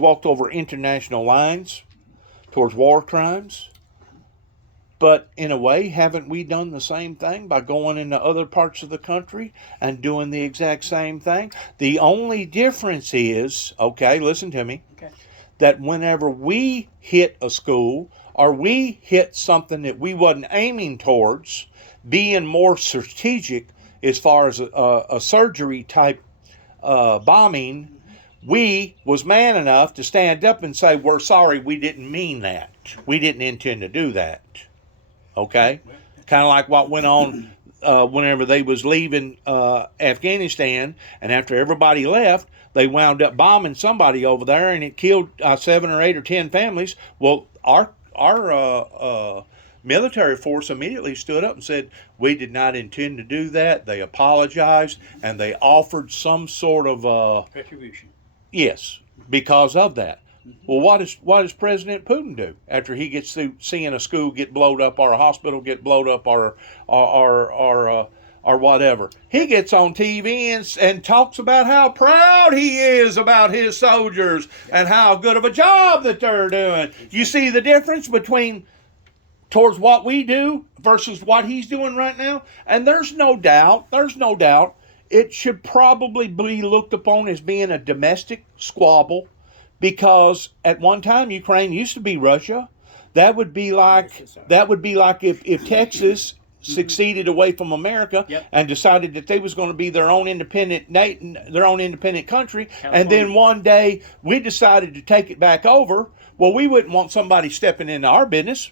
walked over international lines towards war crimes. But in a way, haven't we done the same thing by going into other parts of the country and doing the exact same thing? The only difference is, okay, listen to me, that whenever we hit a school or we hit something that we wasn't aiming towards, being more strategic as far as a surgery type bombing, we was man enough to stand up and say, we're sorry, we didn't mean that. We didn't intend to do that. Okay? Kind of like what went on whenever they was leaving Afghanistan, and after everybody left, they wound up bombing somebody over there, and it killed 7 or 8 or 10 families. Well, our military force immediately stood up and said, we did not intend to do that. They apologized, and they offered some sort of retribution. Yes, because of that. Well, what does President Putin do after he gets through seeing a school get blowed up or a hospital get blowed up or whatever? He gets on TV and talks about how proud he is about his soldiers and how good of a job that they're doing. You see the difference between towards what we do versus what he's doing right now? And there's no doubt, it should probably be looked upon as being a domestic squabble. Because at one time Ukraine used to be Russia. That would be like if Texas seceded away from America and decided that they was going to be their own independent country, California. And then one day we decided to take it back over. Well, we wouldn't want somebody stepping into our business.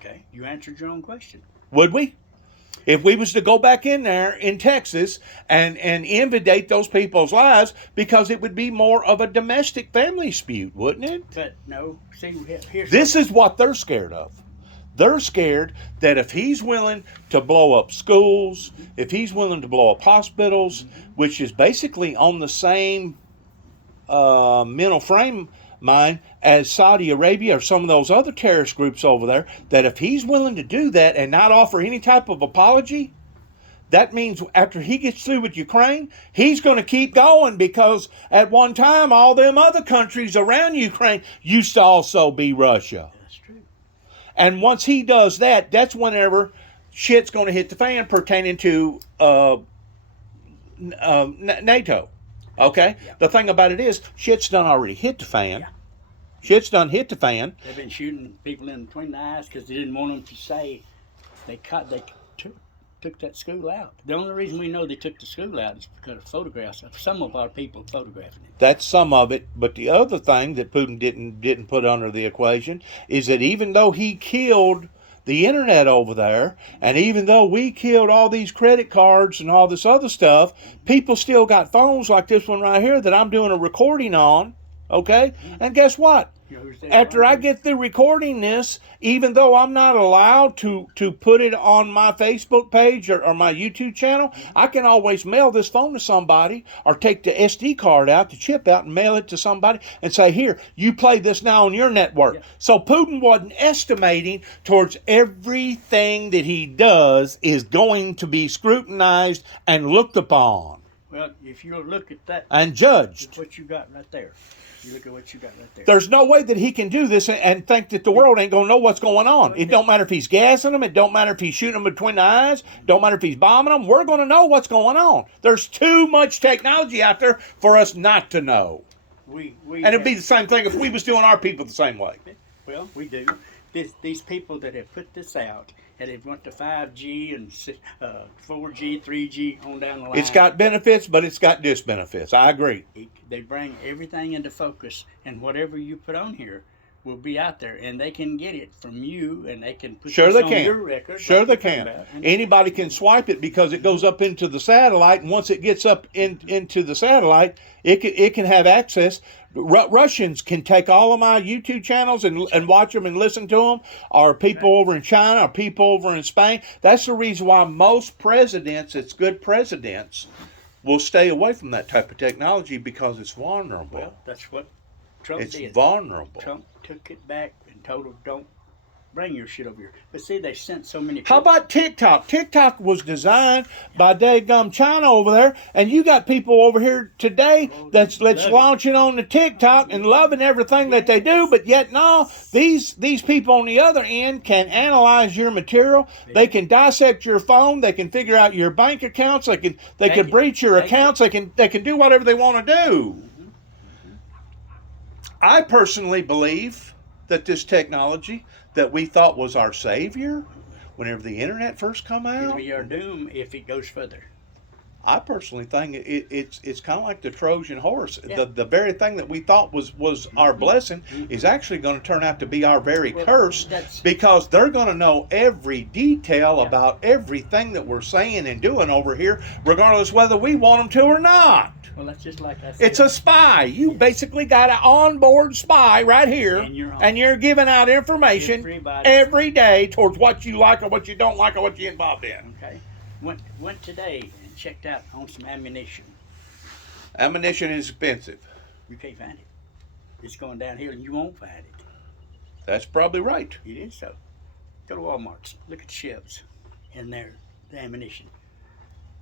Okay, you answered your own question. Would we? If we was to go back in there in Texas and invade those people's lives, because it would be more of a domestic family dispute, wouldn't it? But no, see, here's this is what they're scared of. They're scared that if he's willing to blow up schools, if he's willing to blow up hospitals, which is basically on the same mental frame mind as Saudi Arabia or some of those other terrorist groups over there, that if he's willing to do that and not offer any type of apology, that means after he gets through with Ukraine, he's going to keep going, because at one time all them other countries around Ukraine used to also be Russia. That's true. And once he does that, that's whenever shit's going to hit the fan pertaining to NATO. Okay? Yeah. The thing about it is, shit's done already hit the fan. Yeah. Shit's done hit the fan. They've been shooting people in between the eyes because they didn't want them to say they took that school out. The only reason we know they took the school out is because of photographs of some of our people photographing it. That's some of it. But the other thing that Putin didn't put under the equation is that even though he killed the internet over there, and even though we killed all these credit cards and all this other stuff, people still got phones like this one right here that I'm doing a recording on, okay? And guess what? After I get through recording this, even though I'm not allowed to put it on my Facebook page or my YouTube channel, I can always mail this phone to somebody or take the SD card out, the chip out, and mail it to somebody and say, here, you play this now on your network. Yeah. So Putin wasn't estimating towards everything that he does is going to be scrutinized and looked upon. Well, if you look at that and judged. What you got right there. You look at what you got right there. There's no way that he can do this and think that the world ain't going to know what's going on. It don't matter if he's gassing them. It don't matter if he's shooting them between the eyes. Don't matter if he's bombing them. We're going to know what's going on. There's too much technology out there for us not to know. And it'd be the same thing if we was doing our people the same way. Well, we do. These people that have put this out, and they've went to 5G and 4G, 3G on down the line. It's got benefits, but it's got disbenefits. I agree. They bring everything into focus, and whatever you put on here will be out there, and they can get it from you, and they can put this on your record. Sure they can. Anybody can swipe it because it goes up into the satellite, and once it gets up into the satellite, it can have access. Russians can take all of my YouTube channels and watch them and listen to them, or people over in China, or people over in Spain. That's the reason why most presidents, it's good presidents, will stay away from that type of technology, because it's vulnerable. Well, that's what Trump did. It's vulnerable. Trump took it back and told them, bring your shit over here. But see, they sent so many people. How about TikTok? TikTok was designed by daggum China over there, and you got people over here today that's launching on the TikTok and loving everything that they do, but yet no, these people on the other end can analyze your material. They can dissect your phone. They can figure out your bank accounts. They can breach your accounts. They can do whatever they want to do. I personally believe that this technology that we thought was our savior whenever the internet first come out, We are doomed if it goes further. I personally think it's kind of like the Trojan horse. Yeah. The very thing that we thought was our blessing is actually going to turn out to be our very curse, because they're going to know every detail about everything that we're saying and doing over here, regardless whether we want them to or not. Well, that's just like I said. It's a spy. You basically got an onboard spy right here, and you're giving out information every day towards what you like or what you don't like or what you're involved in. Okay. Went today and checked out on some ammunition. Ammunition is expensive. You can't find it. It's going downhill and you won't find it. That's probably right. It is so. Go to Walmart's. Look at the shelves in there, the ammunition.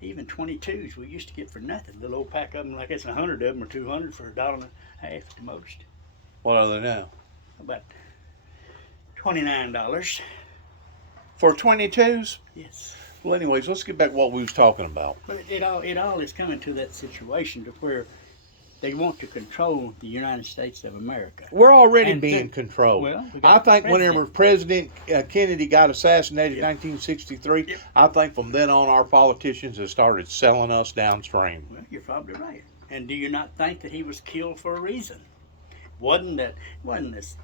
Even 22s we used to get for nothing. A little old pack of them, like it's 100 of them or 200 for $1.50 at the most. What are they now? About $29. For 22s? Yes. Well, anyways, let's get back to what we was talking about. But it all is coming to that situation to where they want to control the United States of America. We're already And being controlled. Well, we I got think whenever President Kennedy got assassinated in Yep. 1963, Yep. I think from then on our politicians have started selling us downstream. Well, you're probably right. And do you not think that he was killed for a reason? Wasn't this?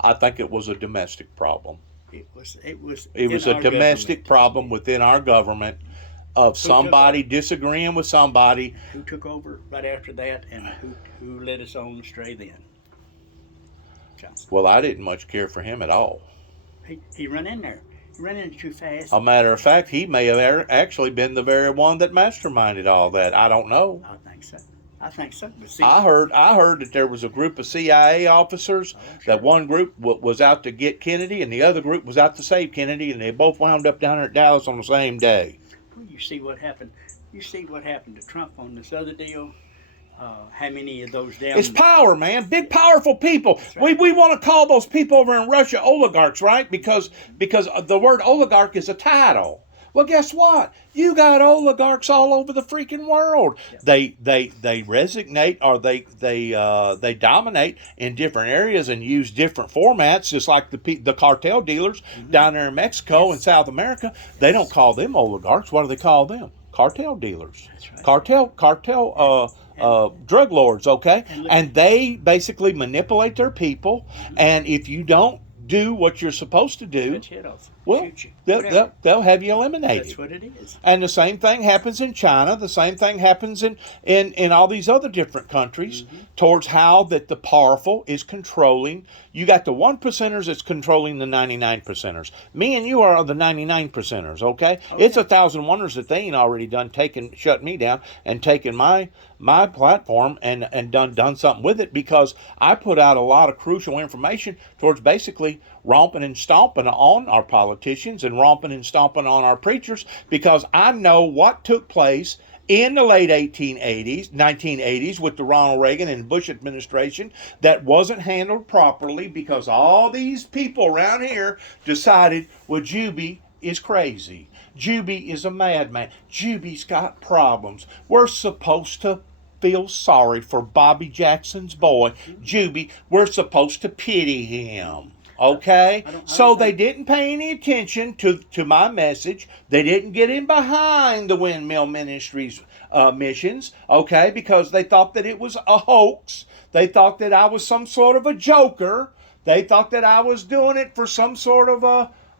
I think it was a domestic problem. It was It was in a our domestic government. problem within our government of somebody disagreeing with somebody. Who took over right after that, and who led us on astray then? Johnson. Well, I didn't much care for him at all. He ran in there. He ran in too fast. A matter of fact, he may have actually been the very one that masterminded all that. I don't know. I think so. But see, I heard that there was a group of CIA officers. Sure. That one group was out to get Kennedy, and the other group was out to save Kennedy, and they both wound up down there at Dallas on the same day. well, you see what happened. You see what happened to Trump on this other deal. How many of those down? It's power, man. Big, powerful people. Right. We want to call those people over in Russia oligarchs, right? Because the word oligarch is a title. Well, guess what? You got oligarchs all over the freaking world. Yep. They resonate, or they dominate in different areas and use different formats, just like the cartel dealers down there in Mexico and South America. They don't call them oligarchs. What do they call them? Cartel dealers. That's right. Cartel drug lords, okay? And they basically manipulate their people, and if you don't do what you're supposed to do, Cut your head off. well, Shoot you. Whatever. they'll have you eliminated. That's what it is. And the same thing happens in China. The same thing happens in all these other different countries towards how that the powerful is controlling. You got the 1%ers that's controlling the 99%ers. Me and you are the 99%ers, okay? It's 1,000 wonders that they ain't already done shut me down and taken my platform and done something with it, because I put out a lot of crucial information towards basically romping and stomping on our politicians and romping and stomping on our preachers, because I know what took place in the late 1980s with the Ronald Reagan and Bush administration that wasn't handled properly, because all these people around here decided, well, Juby is crazy. Juby is a madman. Juby's got problems. We're supposed to feel sorry for Bobby Jackson's boy, Juby. We're supposed to pity him. Okay? So they didn't pay any attention to my message. They didn't get in behind the Windmill Ministries missions, okay? Because they thought that it was a hoax. They thought that I was some sort of a joker. They thought that I was doing it for some sort of